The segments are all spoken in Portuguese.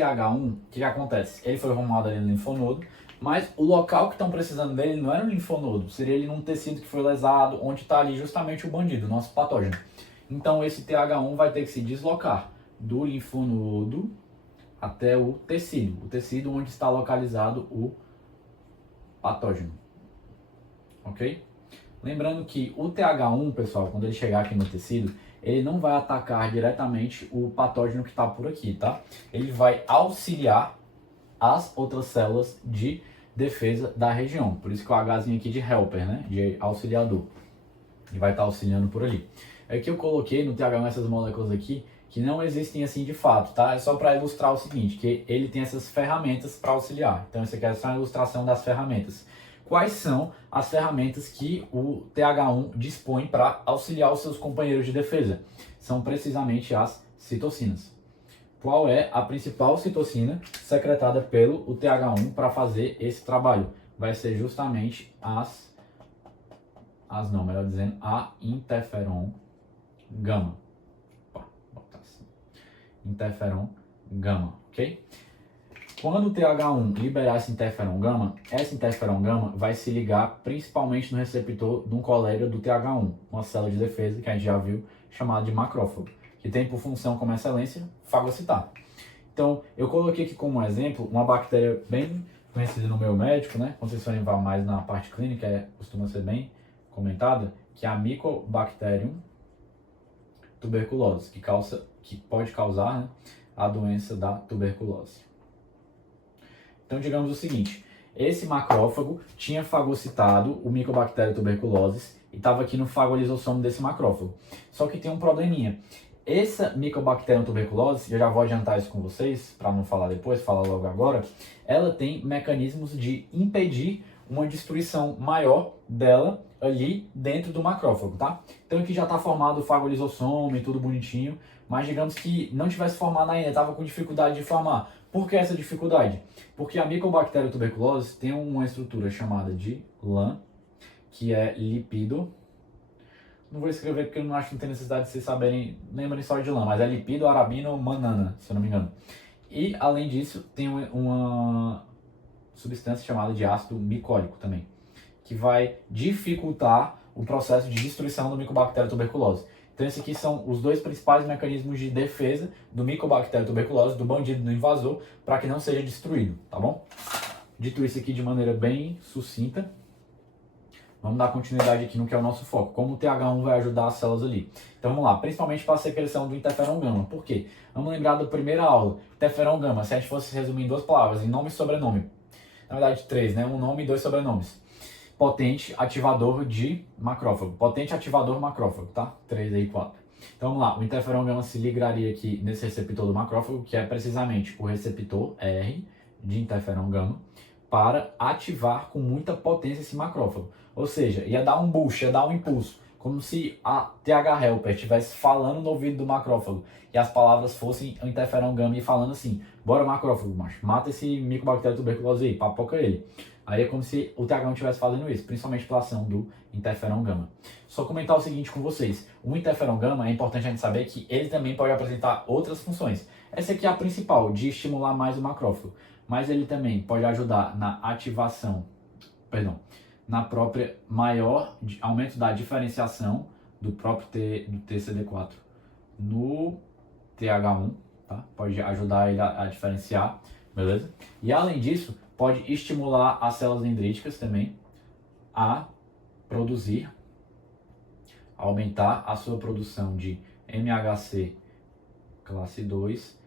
TH1, o que acontece? Ele foi formado ali no linfonodo, mas o local que estão precisando dele não era no linfonodo, seria ele num tecido que foi lesado, onde está ali justamente o bandido, o nosso patógeno. Então esse TH1 vai ter que se deslocar do linfonodo até o tecido onde está localizado o patógeno, ok? Lembrando que o TH1, pessoal, quando ele chegar aqui no tecido, ele não vai atacar diretamente o patógeno que está por aqui, tá? Ele vai auxiliar as outras células de defesa da região. Por isso que o Hzinho aqui de helper, né? De auxiliador. E vai estar auxiliando por ali. É que eu coloquei no TH1 essas moléculas aqui que não existem assim de fato, tá? É só para ilustrar o seguinte, que ele tem essas ferramentas para auxiliar. Então isso aqui é só uma ilustração das ferramentas. Quais são as ferramentas que o TH1 dispõe para auxiliar os seus companheiros de defesa? São precisamente as citocinas. Qual é a principal citocina secretada pelo TH1 para fazer esse trabalho? Vai ser justamente a interferon gama. Interferon gama, ok? Quando o TH1 liberar essa interferon gama vai se ligar principalmente no receptor de um colega do TH1, uma célula de defesa que a gente já viu, chamada de macrófago, que tem por função como excelência fagocitar. Então, eu coloquei aqui como exemplo uma bactéria bem conhecida no meio médico, né? Quando vocês forem ver mais na parte clínica, costuma ser bem comentada, que é a Mycobacterium tuberculose, que pode causar, né, a doença da tuberculose. Então, digamos o seguinte, esse macrófago tinha fagocitado o Mycobacterium tuberculosis e estava aqui no fagolisossomo desse macrófago. Só que tem um probleminha. Essa Mycobacterium tuberculosis, eu já vou adiantar isso com vocês, para não falar depois, falar logo agora, ela tem mecanismos de impedir uma destruição maior dela ali dentro do macrófago, tá? Então aqui já está formado o fagolisossomo e tudo bonitinho, mas digamos que não tivesse formado ainda, estava com dificuldade de formar. Por que essa dificuldade? Porque a Mycobacterium tuberculosis tem uma estrutura chamada de LAN, que é lipido. Não vou escrever porque eu não acho que não tem necessidade de vocês saberem, lembrem só de LAN, mas é lipido arabino manana, se eu não me engano. E além disso, tem uma substância chamada de ácido micólico também, que vai dificultar o processo de destruição do Mycobacterium tuberculose. Então esses aqui são os dois principais mecanismos de defesa do Mycobacterium tuberculose, do bandido, do invasor, para que não seja destruído, tá bom? Dito isso aqui de maneira bem sucinta, vamos dar continuidade aqui no que é o nosso foco, como o TH1 vai ajudar as células ali. Então vamos lá, principalmente para a secreção do interferon gama. Por quê? Vamos lembrar da primeira aula, interferon gama, se a gente fosse resumir em duas palavras, em nome e sobrenome. Na verdade, três, né? Um nome e dois sobrenomes. Potente ativador de macrófago. Potente ativador macrófago, tá? 3 aí, 4. Então vamos lá, o interferon gama se ligaria aqui nesse receptor do macrófago, que é precisamente o receptor R de interferon gama, para ativar com muita potência esse macrófago. Ou seja, ia dar um boost, ia dar um impulso, como se a TH helper estivesse falando no ouvido do macrófago e as palavras fossem o interferon gama e falando assim: bora macrófago, macho, mata esse Mycobacterium tuberculose aí, papoca ele. Aí é como se o TH1 estivesse fazendo isso, principalmente pela ação do interferon gama. Só comentar o seguinte com vocês, o interferon gama é importante a gente saber que ele também pode apresentar outras funções. Essa aqui é a principal, de estimular mais o macrófago, mas ele também pode ajudar na ativação, na própria aumento da diferenciação do próprio do TCD4 no TH1, tá? Pode ajudar ele a diferenciar, beleza? E além disso, pode estimular as células dendríticas também a produzir, aumentar a sua produção de MHC classe 2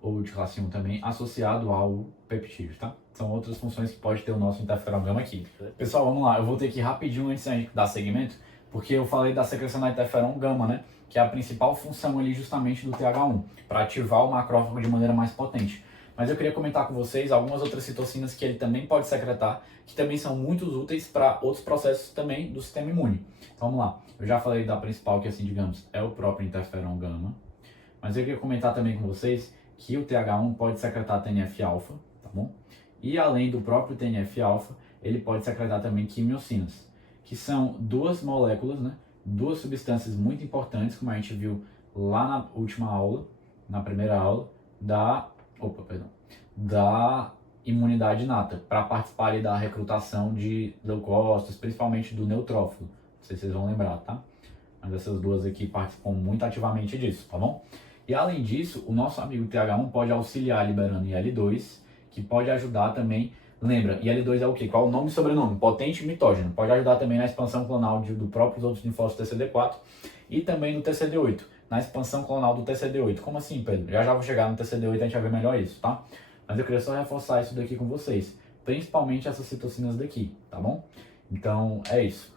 ou de classe 1 também, associado ao peptídeo, tá? São outras funções que pode ter o nosso interferon gama aqui. Pessoal, vamos lá, eu vou ter que ir rapidinho antes de dar seguimento, porque eu falei da secreção da interferon gama, né? Que é a principal função ali justamente do TH1, para ativar o macrófago de maneira mais potente. Mas eu queria comentar com vocês algumas outras citocinas que ele também pode secretar, que também são muito úteis para outros processos também do sistema imune. Então vamos lá, eu já falei da principal, que assim, digamos, é o próprio interferon gama, mas eu queria comentar também com vocês que o TH1 pode secretar TNF-alfa, tá bom? E além do próprio TNF-alfa, ele pode secretar também quimiocinas, que são duas moléculas, né? Duas substâncias muito importantes, como a gente viu lá na última aula, na primeira aula, da da imunidade inata, para participar ali da recrutação de leucócitos, principalmente do neutrófilo. Não sei se vocês vão lembrar, tá? Mas essas duas aqui participam muito ativamente disso, tá bom? E além disso, o nosso amigo TH1 pode auxiliar liberando IL-2, que pode ajudar também. Lembra, IL-2 é o quê? Qual é o nome e sobrenome? Potente mitógeno. Pode ajudar também na expansão clonal do próprio outros linfócitos TCD4 e também no TCD8, na expansão clonal do TCD8. Como assim, Pedro? Já vou chegar no TCD8 e a gente vai ver melhor isso, tá? Mas eu queria só reforçar isso daqui com vocês, principalmente essas citocinas daqui, tá bom? Então, é isso.